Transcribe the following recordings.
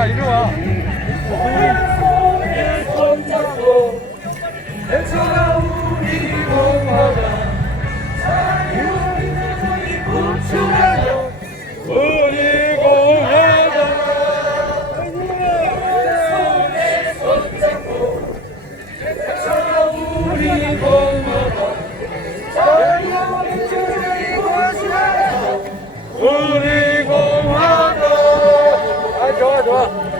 와, 이리 와. 손잡고 외쳐라 우리 공화당 자유민주주의 구축하여 우리 공화당 손에 손잡고 외쳐라 우리 공화당 자유민주주의 구축하여 우리 공화당. 아, 좋아 좋아.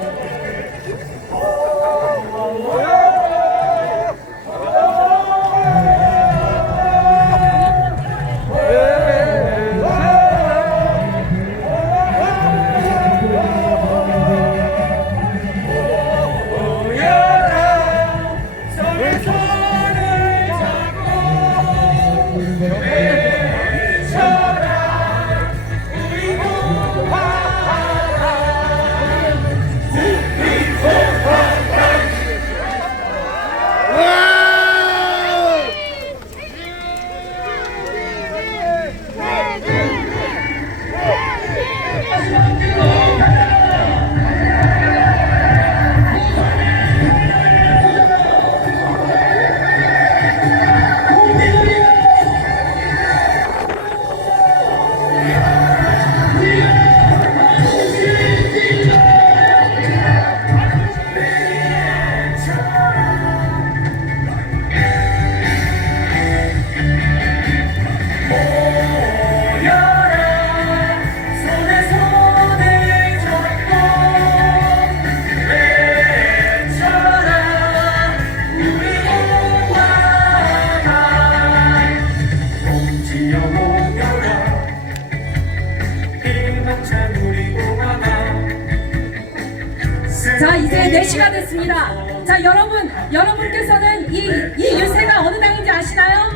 자, 이제 4시가 됐습니다. 자, 여러분께서는 이 유세가 어느 당인지 아시나요?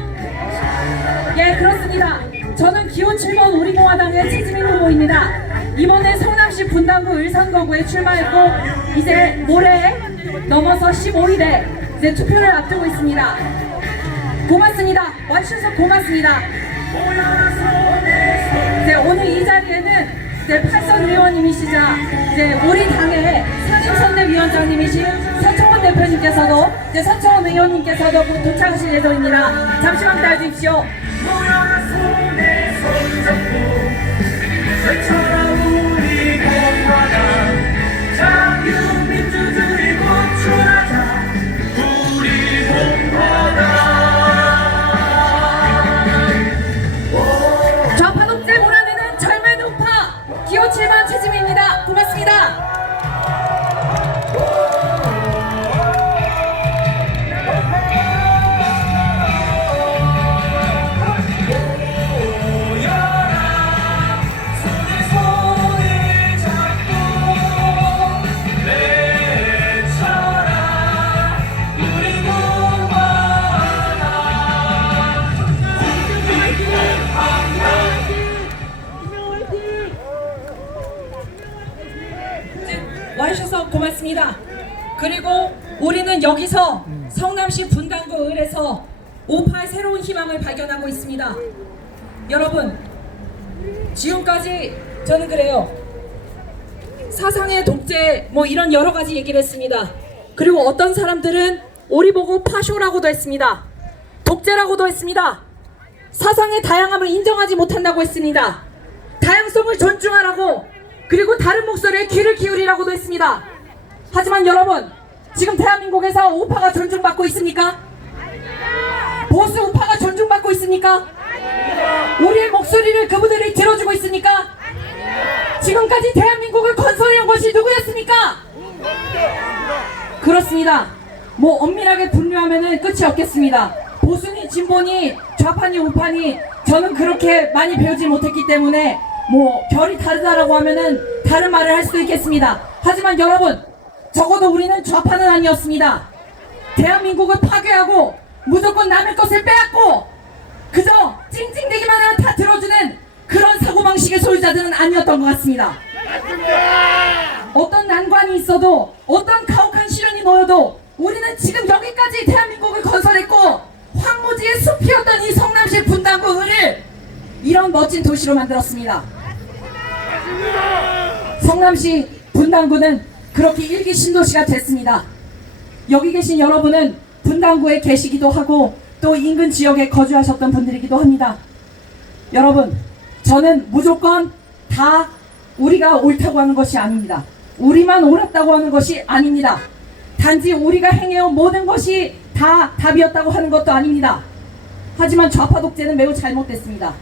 예, 그렇습니다. 저는 기호 7번 우리공화당의 최지민 후보입니다. 이번에 성남시 분당구 을산거구에 출마했고 이제 모레 넘어서 15일에 이제 투표를 앞두고 있습니다. 고맙습니다. 와주셔서 고맙습니다. 이제 오늘 이 자리에는 이제 팔선 의원님이시자 이제 우리 당의 상임선대위원장님이신 서청원 대표님께서도 이제 서청원 의원님께서도 곧 도착하실 예정입니다. 잠시만 기다려주십시오. 우리 공화당 자유민주주의 구축하자 우리 공화당. 좌파 독재 몰아내는 젊은 우파 기호 7번 최지민입니다. 고맙습니다. 와주셔서 고맙습니다. 그리고 우리는 여기서 성남시 분당구 을에서 우파의 새로운 희망을 발견하고 있습니다. 여러분, 지금까지 저는 그래요. 사상의 독재 뭐 이런 여러 가지 얘기를 했습니다. 그리고 어떤 사람들은 우리 보고 파쇼라고도 했습니다. 독재라고도 했습니다. 사상의 다양함을 인정하지 못한다고 했습니다. 다양성을 존중하라고, 그리고 다른 목소리에 귀를 기울이라고도 했습니다. 하지만 여러분, 지금 대한민국에서 우파가 존중받고 있습니까? 보수 우파가 존중받고 있습니까? 우리의 목소리를 그분들이 들어주고 있습니까? 지금까지 대한민국을 건설해온 것이 누구였습니까? 그렇습니다. 뭐 엄밀하게 분류하면 끝이 없겠습니다. 보수니 진보니 좌파니 우파니 저는 그렇게 많이 배우지 못했기 때문에 뭐 결이 다르다라고 하면은 다른 말을 할 수도 있겠습니다. 하지만 여러분, 적어도 우리는 좌파는 아니었습니다. 대한민국을 파괴하고 무조건 남의 것을 빼앗고 그저 찡찡대기만 하면 다 들어주는 그런 사고방식의 소유자들은 아니었던 것 같습니다. 어떤 난관이 있어도 어떤 가혹한 시련이 놓여도 우리는 지금 여기까지 대한민국을 건설했고 황무지의 숲이었던 이 성남시 분당구 을을 이런 멋진 도시로 만들었습니다. 성남시 분당구는 그렇게 일기 신도시가 됐습니다. 여기 계신 여러분은 분당구에 계시기도 하고 또 인근 지역에 거주하셨던 분들이기도 합니다. 여러분, 저는 무조건 다 우리가 옳다고 하는 것이 아닙니다. 우리만 옳았다고 하는 것이 아닙니다. 단지 우리가 행해온 모든 것이 다 답이었다고 하는 것도 아닙니다. 하지만 좌파 독재는 매우 잘못됐습니다.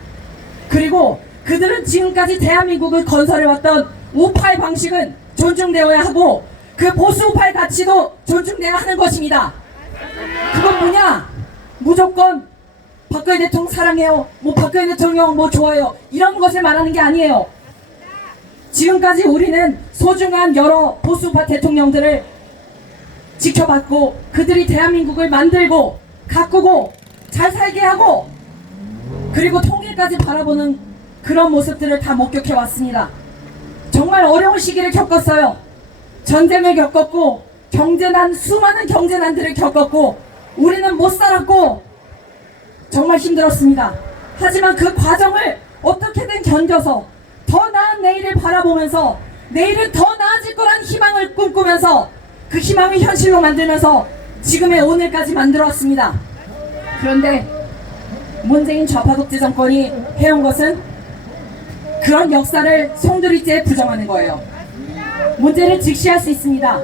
그리고 그들은 지금까지 대한민국을 건설해왔던 우파의 방식은 존중되어야 하고 그 보수 우파의 가치도 존중되어야 하는 것입니다. 그건 뭐냐? 무조건 박근혜 대통령 사랑해요, 뭐 박근혜 대통령 뭐 좋아요, 이런 것을 말하는 게 아니에요. 지금까지 우리는 소중한 여러 보수 우파 대통령들을 지켜봤고 그들이 대한민국을 만들고 가꾸고 잘 살게 하고 그리고 통일까지 바라보는 그런 모습들을 다 목격해 왔습니다. 정말 어려운 시기를 겪었어요. 전쟁을 겪었고 경제난, 수많은 경제난들을 겪었고 우리는 못 살았고 정말 힘들었습니다. 하지만 그 과정을 어떻게든 견뎌서 더 나은 내일을 바라보면서 내일은 더 나아질 거란 희망을 꿈꾸면서 그 희망을 현실로 만들면서 지금의 오늘까지 만들어왔습니다. 그런데 문재인 좌파 독재 정권이 해온 것은 그런 역사를 송두리째 부정하는 거예요. 문제를 직시할 수 있습니다.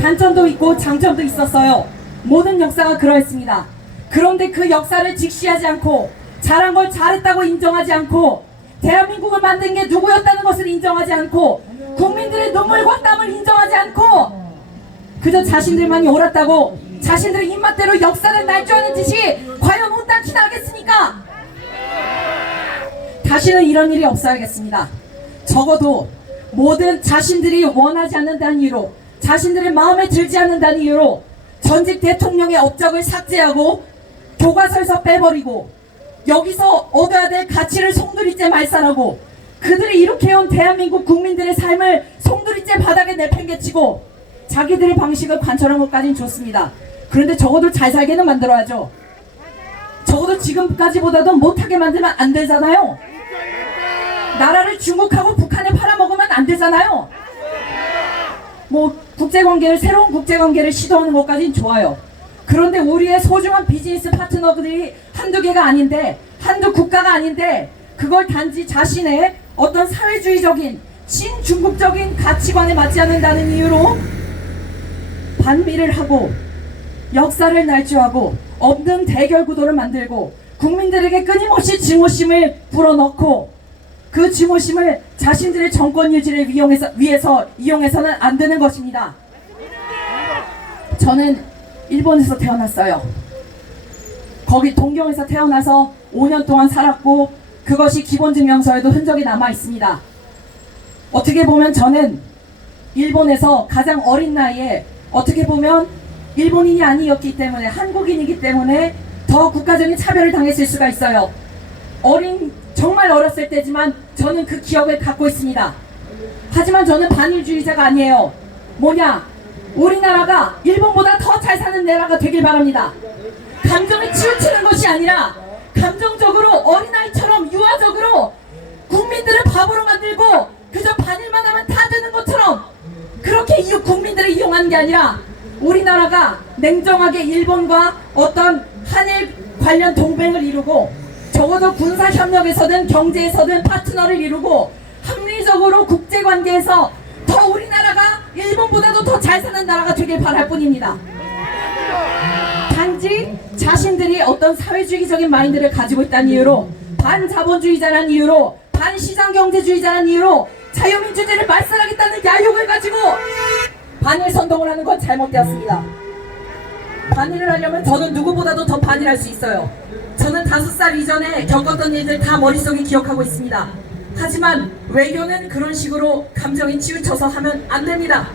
단점도 있고 장점도 있었어요. 모든 역사가 그러했습니다. 그런데 그 역사를 직시하지 않고 잘한 걸 잘했다고 인정하지 않고 대한민국을 만든 게 누구였다는 것을 인정하지 않고 국민들의 눈물과 땀을 인정하지 않고 그저 자신들만이 옳았다고 자신들의 입맛대로 역사를 날조하는 짓이 과연 온당키나 하겠습니까? 다시는 이런 일이 없어야겠습니다. 적어도 모든 자신들이 원하지 않는다는 이유로 자신들의 마음에 들지 않는다는 이유로 전직 대통령의 업적을 삭제하고 교과서에서 빼버리고 여기서 얻어야 될 가치를 송두리째 말살하고 그들이 이렇게 해온 대한민국 국민들의 삶을 송두리째 바닥에 내팽개치고 자기들의 방식을 관철한 것까지는 좋습니다. 그런데 적어도 잘 살게는 만들어야죠. 적어도 지금까지보다도 못하게 만들면 안 되잖아요. 나라를 중국하고 북한에 팔아먹으면 안 되잖아요. 뭐 국제관계를 새로운 국제관계를 시도하는 것까지는 좋아요. 그런데 우리의 소중한 비즈니스 파트너들이 한두 개가 아닌데 한두 국가가 아닌데 그걸 단지 자신의 어떤 사회주의적인 친중국적인 가치관에 맞지 않는다는 이유로 반미를 하고 역사를 날조하고 없는 대결 구도를 만들고 국민들에게 끊임없이 증오심을 불어넣고 그 증오심을 자신들의 정권 유지를 위해서 이용해서는 안 되는 것입니다. 저는 일본에서 태어났어요. 거기 동경에서 태어나서 5년 동안 살았고 그것이 기본증명서에도 흔적이 남아 있습니다. 어떻게 보면 저는 일본에서 가장 어린 나이에 어떻게 보면 일본인이 아니었기 때문에 한국인이기 때문에 더 국가적인 차별을 당했을 수가 있어요. 정말 어렸을 때지만 저는 그 기억을 갖고 있습니다. 하지만 저는 반일주의자가 아니에요. 뭐냐? 우리나라가 일본보다 더 잘 사는 나라가 되길 바랍니다. 감정에 치우치는 것이 아니라 감정적으로 어린아이처럼 유아적으로 국민들을 바보로 만들고 그저 반일만 하면 다 되는 것처럼 그렇게 국민들을 이용하는 게 아니라 우리나라가 냉정하게 일본과 어떤 한일 관련 동맹을 이루고 적어도 군사협력에서든 경제에서든 파트너를 이루고 합리적으로 국제관계에서 더 우리나라가 일본보다도 더 잘 사는 나라가 되길 바랄 뿐입니다. 단지 자신들이 어떤 사회주의적인 마인드를 가지고 있다는 이유로 반자본주의자라는 이유로 반시장경제주의자라는 이유로 자유민주주의를 말살하겠다는 야욕을 가지고 반일 선동을 하는 건 잘못되었습니다. 반일을 하려면 저는 누구보다도 더 반일할 수 있어요. 저는 5살 이전에 겪었던 일들 다 머릿속에 기억하고 있습니다. 하지만 외교는 그런 식으로 감정에 치우쳐서 하면 안 됩니다.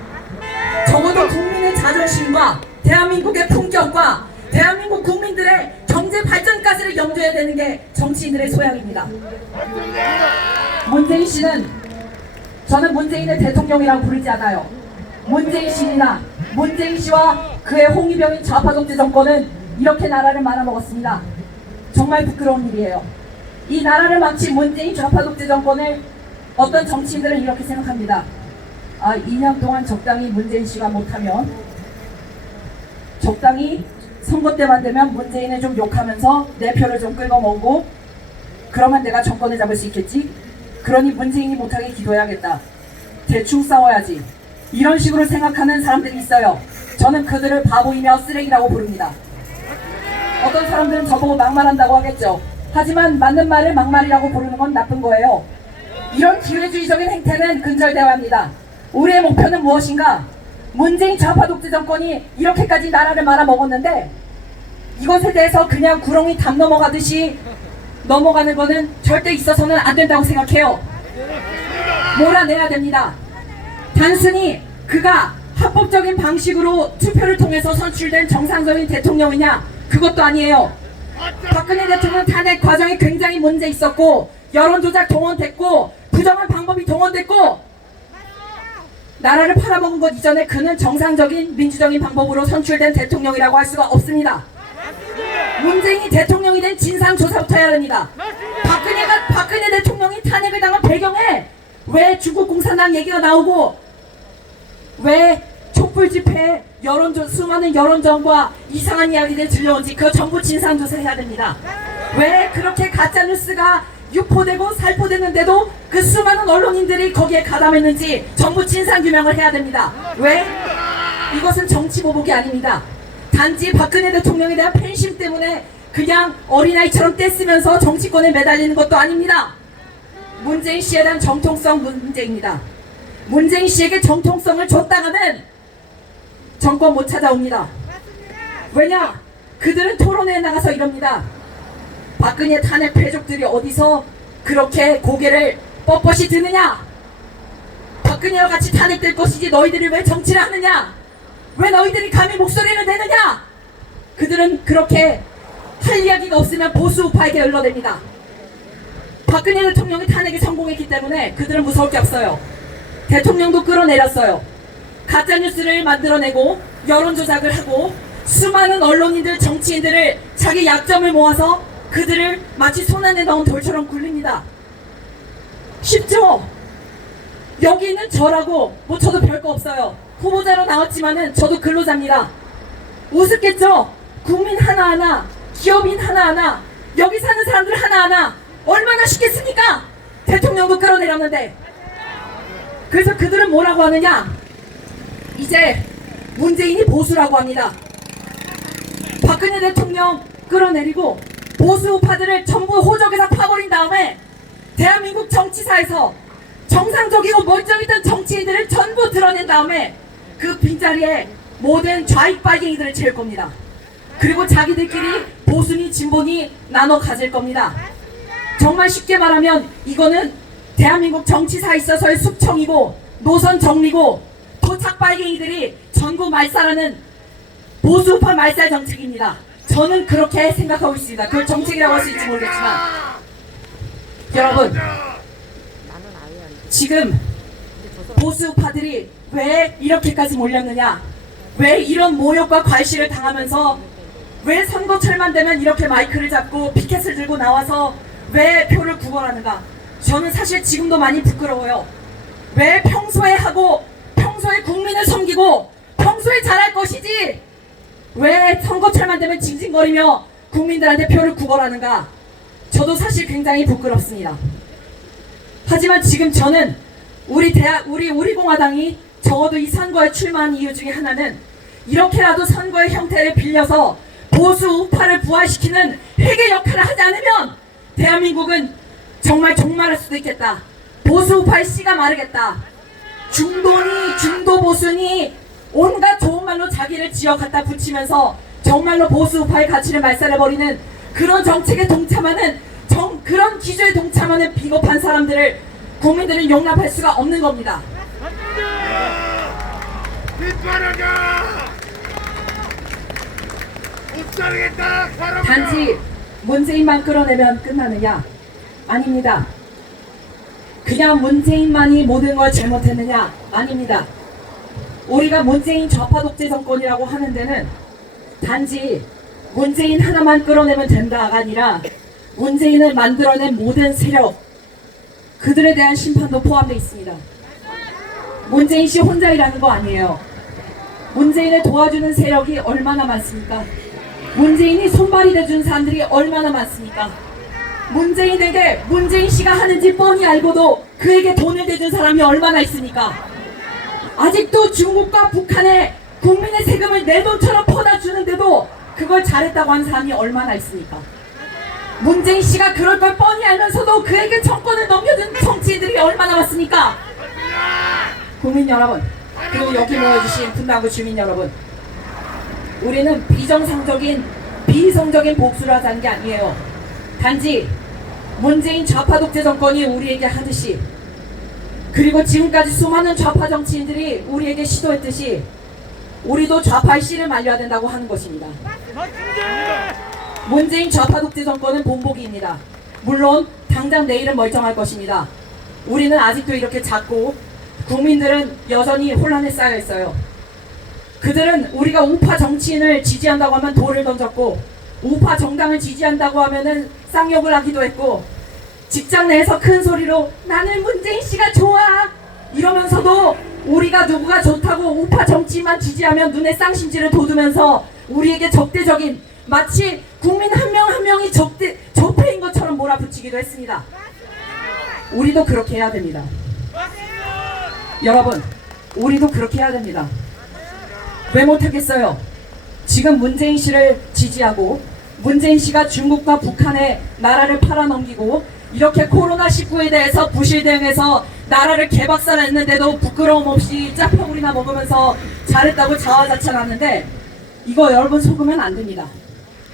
적어도 국민의 자존심과 대한민국의 품격과 대한민국 국민들의 경제 발전까지를 염두해야 되는 게 정치인들의 소양입니다. 문재인 씨는 저는 문재인을 대통령이라고 부르지 않아요. 문재인 씨입니다. 문재인 씨와 그의 홍위병인 좌파독재 정권은 이렇게 나라를 말아먹었습니다. 정말 부끄러운 일이에요. 이 나라를 망친 문재인 좌파독재 정권을 어떤 정치인들은 이렇게 생각합니다. 2년 동안 적당히 문재인 씨가 못하면 적당히 선거 때만 되면 문재인을 좀 욕하면서 내 표를 좀 끌고 먹고 그러면 내가 정권을 잡을 수 있겠지? 그러니 문재인이 못하게 기도해야겠다. 대충 싸워야지. 이런 식으로 생각하는 사람들이 있어요. 저는 그들을 바보이며 쓰레기라고 부릅니다. 어떤 사람들은 저보고 막말한다고 하겠죠. 하지만 맞는 말을 막말이라고 부르는 건 나쁜 거예요. 이런 기회주의적인 행태는 근절되어야 합니다. 우리의 목표는 무엇인가? 문재인 좌파 독재 정권이 이렇게까지 나라를 말아먹었는데 이것에 대해서 그냥 구렁이 담 넘어가듯이 넘어가는 거는 절대 있어서는 안 된다고 생각해요. 몰아내야 됩니다. 단순히 그가 합법적인 방식으로 투표를 통해서 선출된 정상적인 대통령이냐? 그것도 아니에요. 박근혜 대통령 탄핵 과정에 굉장히 문제 있었고 여론조작 동원됐고 부정한 방법이 동원됐고 나라를 팔아먹은 것 이전에 그는 정상적인 민주적인 방법으로 선출된 대통령이라고 할 수가 없습니다. 문재인이 대통령이 된 진상조사부터 해야 됩니다. 박근혜 대통령이 탄핵을 당한 배경에 왜 중국 공산당 얘기가 나오고 왜 촛불 집회에 수많은 여론전과 이상한 이야기들이 들려온지 그거 전부 진상조사해야 됩니다. 왜 그렇게 가짜뉴스가 유포되고 살포되는데도 그 수많은 언론인들이 거기에 가담했는지 전부 진상규명을 해야 됩니다. 왜? 이것은 정치보복이 아닙니다. 단지 박근혜 대통령에 대한 팬심 때문에 그냥 어린아이처럼 떼쓰면서 정치권에 매달리는 것도 아닙니다. 문재인 씨에 대한 정통성 문제입니다. 문재인 씨에게 정통성을 줬다가는 정권 못 찾아옵니다. 왜냐? 그들은 토론회에 나가서 이럽니다. 박근혜 탄핵 패족들이 어디서 그렇게 고개를 뻣뻣이 드느냐? 박근혜와 같이 탄핵될 것이지 너희들이 왜 정치를 하느냐? 왜 너희들이 감히 목소리를 내느냐? 그들은 그렇게 할 이야기가 없으면 보수 우파에게 흘러댑니다. 박근혜 대통령이 탄핵에 성공했기 때문에 그들은 무서울 게 없어요. 대통령도 끌어내렸어요. 가짜뉴스를 만들어내고 여론조작을 하고 수많은 언론인들, 정치인들을 자기 약점을 모아서 그들을 마치 손안에 넣은 돌처럼 굴립니다. 쉽죠? 여기 있는 저라고 뭐 저도 별거 없어요. 후보자로 나왔지만은 저도 근로자입니다. 우습겠죠? 국민 하나하나, 기업인 하나하나, 여기 사는 사람들 하나하나 얼마나 쉽겠습니까? 대통령도 끌어내렸는데. 그래서 그들은 뭐라고 하느냐? 이제 문재인이 보수라고 합니다. 박근혜 대통령 끌어내리고 보수 우파들을 전부 호적에서 파버린 다음에 대한민국 정치사에서 정상적이고 멀쩡했던 정치인들을 전부 드러낸 다음에 그 빈자리에 모든 좌익 빨갱이들을 채울 겁니다. 그리고 자기들끼리 보수니 진보니 나눠 가질 겁니다. 정말 쉽게 말하면 이거는 대한민국 정치사에 있어서의 숙청이고 노선 정리고 도착 빨갱이들이 전국 말살하는 보수우파 말살 정책입니다. 저는 그렇게 생각하고 있습니다. 그걸 정책이라고 할 수 있을지 모르겠지만 여러분, 지금 보수우파들이 왜 이렇게까지 몰렸느냐? 왜 이런 모욕과 괄시를 당하면서 왜 선거철만 되면 이렇게 마이크를 잡고 피켓을 들고 나와서 왜 표를 구걸하는가? 저는 사실 지금도 많이 부끄러워요. 왜 평소에 하고 평소에 국민을 섬기고 평소에 잘할 것이지 왜 선거철만 되면 징징거리며 국민들한테 표를 구걸하는가? 저도 사실 굉장히 부끄럽습니다. 하지만 지금 저는 우리 공화당이 적어도 이 선거에 출마한 이유 중에 하나는 이렇게라도 선거의 형태를 빌려서 보수 우파를 부활시키는 회계 역할을 하지 않으면 대한민국은 정말 종말할 수도 있겠다. 보수 우파의 씨가 마르겠다. 중도니 중도 보수니 온갖 좋은 말로 자기를 지어 갖다 붙이면서 정말로 보수 우파의 가치를 말살해버리는 그런 정책에 동참하는 그런 기조에 동참하는 비겁한 사람들을 국민들은 용납할 수가 없는 겁니다. 단지 문재인만 끌어내면 끝나느냐? 아닙니다. 그냥 문재인만이 모든 걸 잘못했느냐? 아닙니다. 우리가 문재인 좌파 독재 정권이라고 하는 데는 단지 문재인 하나만 끌어내면 된다가 아니라 문재인을 만들어낸 모든 세력, 그들에 대한 심판도 포함되어 있습니다. 문재인 씨 혼자 일하는 거 아니에요. 문재인을 도와주는 세력이 얼마나 많습니까? 문재인이 손발이 돼준 사람들이 얼마나 많습니까? 문재인에게 문재인 씨가 하는지 뻔히 알고도 그에게 돈을 대준 사람이 얼마나 있습니까? 아직도 중국과 북한에 국민의 세금을 내 돈처럼 퍼다 주는데도 그걸 잘했다고 하는 사람이 얼마나 있습니까? 문재인 씨가 그럴 걸 뻔히 알면서도 그에게 정권을 넘겨준 정치인들이 얼마나 많습니까? 국민 여러분, 그리고 여기 모여주신 분당구 주민 여러분, 우리는 비이성적인 복수를 하자는 게 아니에요. 단지 문재인 좌파 독재 정권이 우리에게 하듯이, 그리고 지금까지 수많은 좌파 정치인들이 우리에게 시도했듯이 우리도 좌파의 씨를 말려야 된다고 하는 것입니다. 문재인 좌파 독재 정권은 본보기입니다. 물론 당장 내일은 멀쩡할 것입니다. 우리는 아직도 이렇게 작고 국민들은 여전히 혼란에 쌓여 있어요. 그들은 우리가 우파 정치인을 지지한다고 하면 돌을 던졌고, 우파 정당을 지지한다고 하면은 쌍욕을 하기도 했고, 직장 내에서 큰 소리로 나는 문재인 씨가 좋아 이러면서도 우리가 누구가 좋다고 우파 정치만 지지하면 눈에 쌍심지를 돋우면서 우리에게 적대적인, 마치 국민 한 명 한 명이 적폐인 것처럼 몰아붙이기도 했습니다. 우리도 그렇게 해야 됩니다. 여러분, 우리도 그렇게 해야 됩니다. 왜 못하겠어요? 지금 문재인 씨를 지지하고 문재인 씨가 중국과 북한에 나라를 팔아넘기고 이렇게 코로나19에 대해서 부실 대응해서 나라를 개박살냈는데도 부끄러움 없이 짜파구리나 먹으면서 잘했다고 자화자찬하는데, 이거 여러분 속으면 안 됩니다.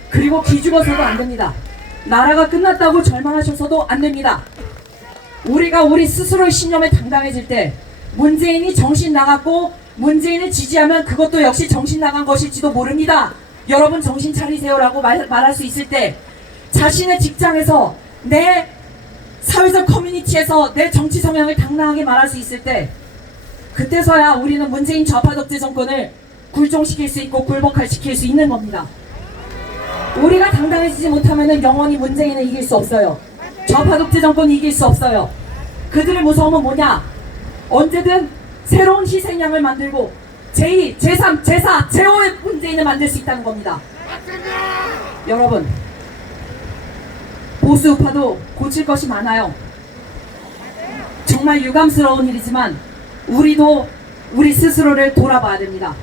그리고 기죽어서도 안 됩니다. 나라가 끝났다고 절망하셔서도 안 됩니다. 우리가 우리 스스로의 신념에 당당해질 때 문재인이 정신 나갔고 문재인을 지지하면 그것도 역시 정신 나간 것일지도 모릅니다. 여러분 정신 차리세요라고 말할 수 있을 때, 자신의 직장에서, 내 사회적 커뮤니티에서 내 정치 성향을 당당하게 말할 수 있을 때, 그때서야 우리는 문재인 좌파 독재 정권을 굴종시킬 수 있고 굴복시킬 수 있는 겁니다. 우리가 당당해지지 못하면 영원히 문재인을 이길 수 없어요. 좌파 독재 정권이 이길 수 없어요. 그들의 무서움은 뭐냐? 언제든 새로운 희생양을 만들고 제2, 제3, 제4, 제5의 문재인을 만들 수 있다는 겁니다. 여러분, 보수 우파도 고칠 것이 많아요. 정말 유감스러운 일이지만 우리도 우리 스스로를 돌아봐야 됩니다.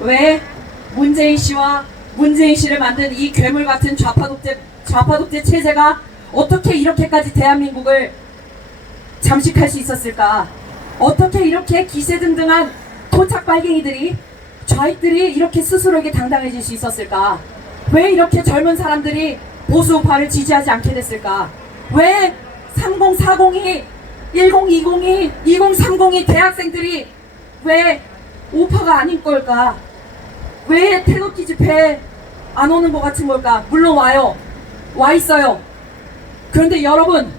왜 문재인 씨와 문재인 씨를 만든 이 괴물 같은 좌파 독재 체제가 어떻게 이렇게까지 대한민국을 잠식할 수 있었을까? 어떻게 이렇게 기세등등한 토착 빨갱이들이, 좌익들이 이렇게 스스로에게 당당해질 수 있었을까? 왜 이렇게 젊은 사람들이 보수 우파를 지지하지 않게 됐을까? 왜 3040이, 1020이, 2030이 대학생들이 왜 우파가 아닌 걸까? 왜 태극기 집회에 안 오는 것 같은 걸까? 물론 와요. 와 있어요. 그런데 여러분,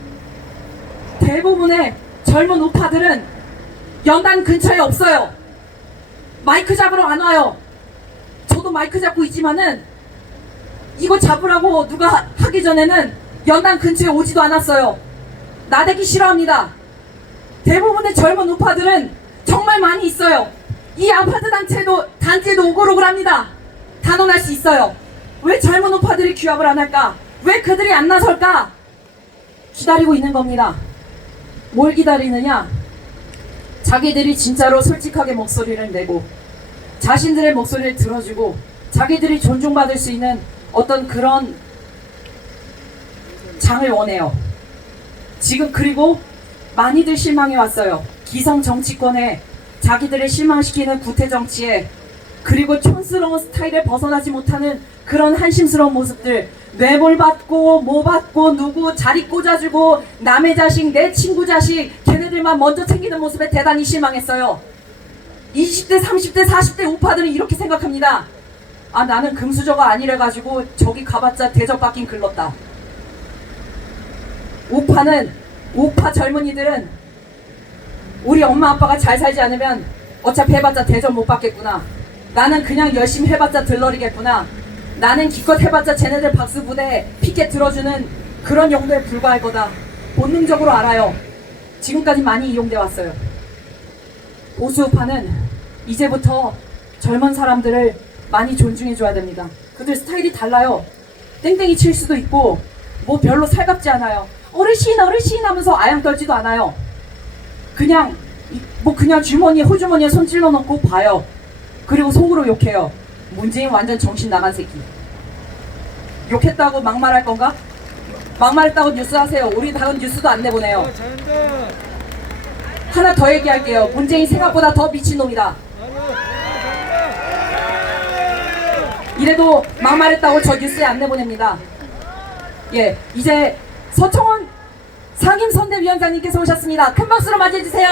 대부분의 젊은 우파들은 연단 근처에 없어요. 마이크 잡으러 안 와요. 저도 마이크 잡고 있지만은 이거 잡으라고 누가 하기 전에는 연단 근처에 오지도 않았어요. 나대기 싫어합니다. 대부분의 젊은 우파들은 정말 많이 있어요. 이 아파트 단지에도 오글오글합니다. 단언할 수 있어요. 왜 젊은 우파들이 규합을 안 할까? 왜 그들이 안 나설까? 기다리고 있는 겁니다. 뭘 기다리느냐? 자기들이 진짜로 솔직하게 목소리를 내고 자신들의 목소리를 들어주고 자기들이 존중받을 수 있는 어떤 그런 장을 원해요. 지금 그리고 많이들 실망해 왔어요. 기성 정치권에 자기들을 실망시키는 구태 정치에, 그리고 촌스러운 스타일에 벗어나지 못하는 그런 한심스러운 모습들, 뇌물 받고 뭐 받고 누구 자리 꽂아주고 남의 자식, 내 친구 자식 걔네들만 먼저 챙기는 모습에 대단히 실망했어요. 20대 30대 40대 우파들은 이렇게 생각합니다. 아, 나는 금수저가 아니래가지고 저기 가봤자 대접받긴 글렀다. 우파 젊은이들은 우리 엄마 아빠가 잘 살지 않으면 어차피 해봤자 대접 못 받겠구나. 나는 그냥 열심히 해봤자 들러리겠구나. 나는 기껏 해봤자 쟤네들 박수부대 피켓 들어주는 그런 용도에 불과할 거다. 본능적으로 알아요. 지금까지 많이 이용돼 왔어요. 보수파는 이제부터 젊은 사람들을 많이 존중해줘야 됩니다. 그들 스타일이 달라요. 땡땡이 칠 수도 있고 뭐 별로 살갑지 않아요. 어르신 어르신 하면서 아양 떨지도 않아요. 그냥 그냥 주머니에 호주머니에 손 찔러 넣고 봐요. 그리고 속으로 욕해요. 문재인 완전 정신 나간 새끼. 욕했다고 막말할 건가? 막말했다고 뉴스 하세요. 우리 당은 뉴스도 안 내보내요. 하나 더 얘기할게요. 문재인 생각보다 더 미친놈이다. 이래도 막말했다고 저 뉴스에 안 내보냅니다. 예, 이제 서청원 상임선대위원장님께서 오셨습니다. 큰 박수로 맞이해주세요.